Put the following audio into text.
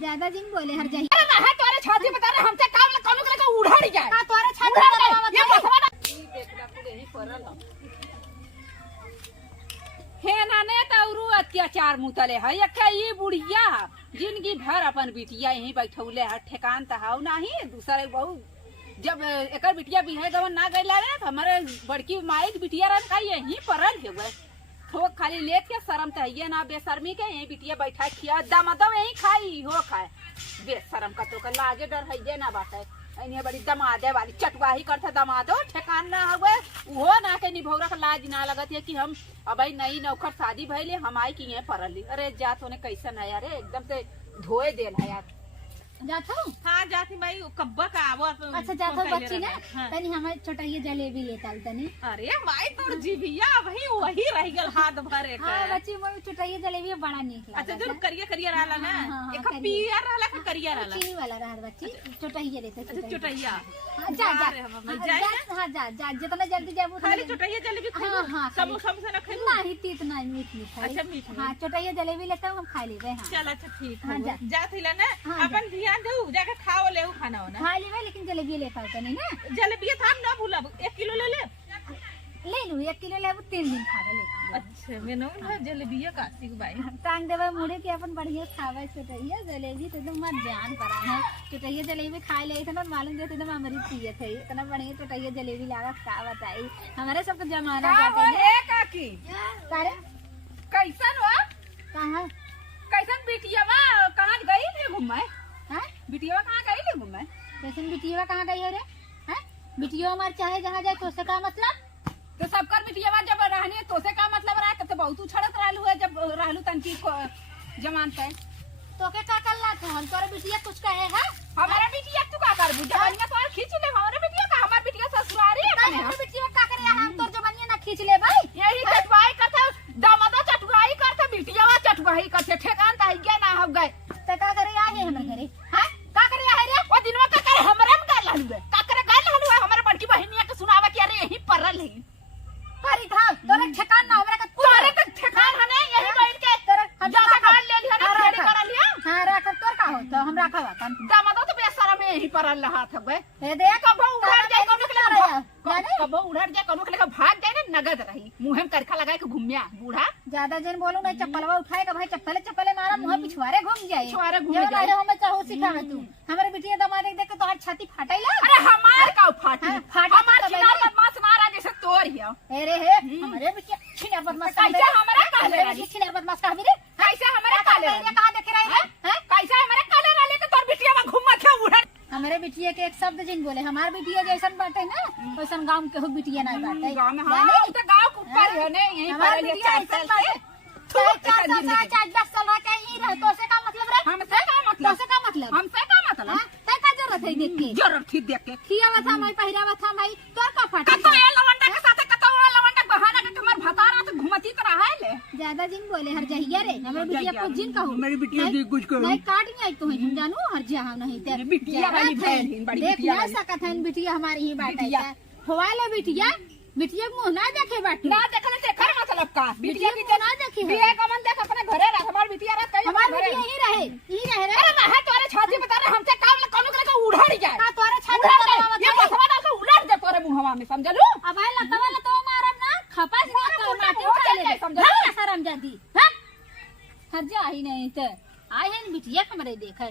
ज्यादा जिन बोले हर जाई। अरे ना है तोरे छाती बता रहे हमसे काम कानू के उड़ाड़ जाए। का तोरे छाती ये में बसवा ना ई देखला पूरे ही परल हे नाने तौरू अत्याचार मुतले है यखे ई बुढ़िया जिंदगी भर अपन बिटिया यहीं बैठौले है ठेकान तहाउ नहीं दूसरे बहु जब एकर बिटिया बिहे गवन ना गइला रे तो हमारे बड़की माई की बिटिया रन का यहीं परल हेवे ठोक खाली लेत के शर्म त ये ना बेशर्मी के यहीं बिटिया बैठा खिया दामदो यहीं खाई हो खाए बेशरम का तो लाजे डर है जे ना बाटे इन्हें बड़ी दमादे वाली चटवाही करता दमादो ठेकान ना हुए वो ना के निभौरा का लाज ना लगत है कि हम अब नई नौकर शादी भइले हम आई की परली। अरे जा तोने कैसन है यार एकदम से धोए देल है यार। जातो हाँ जाती भाई कब्बा का वो अच्छा जातो बच्ची ना तनी हमारे छोटा ये जलेबी लेता तनी। अरे माई तोर जीभिया वही रह गल हाथ भरे के। हां बच्ची मोर छोटा ये जलेबी बड़ा नीक लागल। अच्छा जो करिया करिया रहला ना एक पियर रहला का करिया रहला चीनी वाला रहल बच्ची छोटा ये लेते चुटैया। हां जा हां जा जितना जल्दी जाबू खाली चुटैया जलेबी खाई। हां समोसा से ना खाई नहीं तीत नहीं मीठ मीठ। अच्छा मीठ हां छोटा ये जलेबी लेता हूं हम खा लेबे। हां चल अच्छा ठीक हाँ, है जा थिला ना अपन ध्यान दे जाके खाओ ले खाना हो ना खा लेबे लेकिन जलेबी ले पाओ तनी ना जलेबी था ना भूला 1 किलो ले ले लू 1 किलो लेबू 3 दिन खावे ले। अच्छा मैं ना जलेबी का सीख भाई टांग देवे मुड़े के अपन बढ़िया खावे छोटैया जलेबी तो एकदम मत जान पड़ा है। छोटैया जलेबी खाए ले इतना मालूम देते एकदम हमारी पिए थे इतना बढ़िया छोटैया जलेबी लागा का बताई हमारे सबका जमाना जाते ए काकी कारे कैसन हो कहां कैसन बिटिया कहां गई थे घूमे हां बिटिया कहां गई थे घूमे कैसन बिटिया कहां गई है रे हैं बिटिया हमार चाहे जहां जाए तो से का मतलब तो सबकर बिटिया जब रहनी तो से का मतलब रहा तब बहुत उछड़त रहलू है जब रहलू तनकी जमान पे तो के का करला था हम तोरे बिटिया कुछ कहे है हमारा बिटिया तू का कर जवानिया तो खींच ले हमारे बिटिया का हमार बिटिया ससुरारी है हमारे बिटिया का करे हम तोर जवानिया ना खींच ले भाई यही चटवाई करते दामादा चटवाई करते बिटिया चटवाई करते ठेकान त है ना हो गए तो का करे आए हमरे घरे हां का करे है रे वो दिनवा का करे हमरे में कर लहलू का करे गल लहलू है हमारे बड़की बहनिया के सुनावे कि अरे यही परल है हरी था तोरे ठेकान ना हमरा का तोरे के ठेकान हने यही बैठ के तोरे हम जाता काट ले लिया ना खेड़ी कर लिया हां रख तोर का हो तो हम रखवा तन दामादा तो बेसरा में यही परल रहा था बे हे दे कबो उड़ाड़ जाए कोनो के लगे जाने कबो उड़ाड़ जाए कोनो के लगे भाग जाए ना नगद रही मुंह में करखा लगाए के घूमिया बूढ़ा ज्यादा जन बोलू नहीं चप्पलवा उठाएगा भाई चप्पले मारा मुंह पिछवारे घूम जाए पिछवारे घूम ये जाए। ना हमें चाहो सिखावे तू हमारे बिटिया दमाद देख के तोहर छाती फाटैला अरे हमार का फाटी हाँ, फाटी हमार तो चिनार पहले। बदमाश मारा जैसे तोर हिया अरे हे हमारे बिटिया छिनार बदमाश कैसे हमारा काले वाली? छिनार बदमाश का रे कैसे हमारे काले ये कहां देख रही है हैं कैसे हमारे काले वाले के तोर बिटिया में घूमत है उड़न हमारे बिटिया के एक शब्द जिन बोले हमार बिटिया जैसन बाटे ना वैसन गांव के हो बिटिया ना बाटे गांव में हां तो गांव के ऊपर है ने यही हमार पर ये बिटिया 4 ऐसन साल से बाटे 4 साल रह के ही रह तो से का मतलब रे हमसे का तो मतलब से का मतलब हमसे का मतलब हां ते का जरूरत है देख के जरूर थी देख के खियावा था मैं पहिरावा था मैं तोर का फाटा कतो ये लवंडा के साथ कतो वो लवंडा बहाना के तुम्हार भतारा तो घुमती तो रहा है ले ज्यादा जिन बोले हर जहिया रे हमारे बिटिया कुछ जिन कहू मेरी बिटिया जी कुछ कहो नहीं काट नहीं तो हम जानू हर जहां नहीं ते बिटिया वाली बहन है, बड़ी देख बिटिया ना वाली। सकत है बिटिया हमारी ही बाटे बिटिया। होवा ले बिटिया बिटिया मुंह ना देखे बाटे ना देखने से कर मतलब का बिटिया बिटिया की मुंह ना देखे है। बिटिया का मन देख अपने घरे रह हमार बिटिया रह कहीं हमारी बिटिया ही रहे रे अरे ना है तोरे छाती बता रहे हमसे काम कोनो के लगे उड़ाड़ जाए का तोरे छाती उड़ाड़ में जाए ये बसवा डाल के उड़ाड़ दे तोरे मुंहवा में समझलू अब आए लटवा ले तो मारब ना खपास ना अरे तो मुंह माटी में उठा हो ले जाए, समझा? शरम जाती हां हर जा ही नहीं ते आए हैं बिटिया हमरे देखे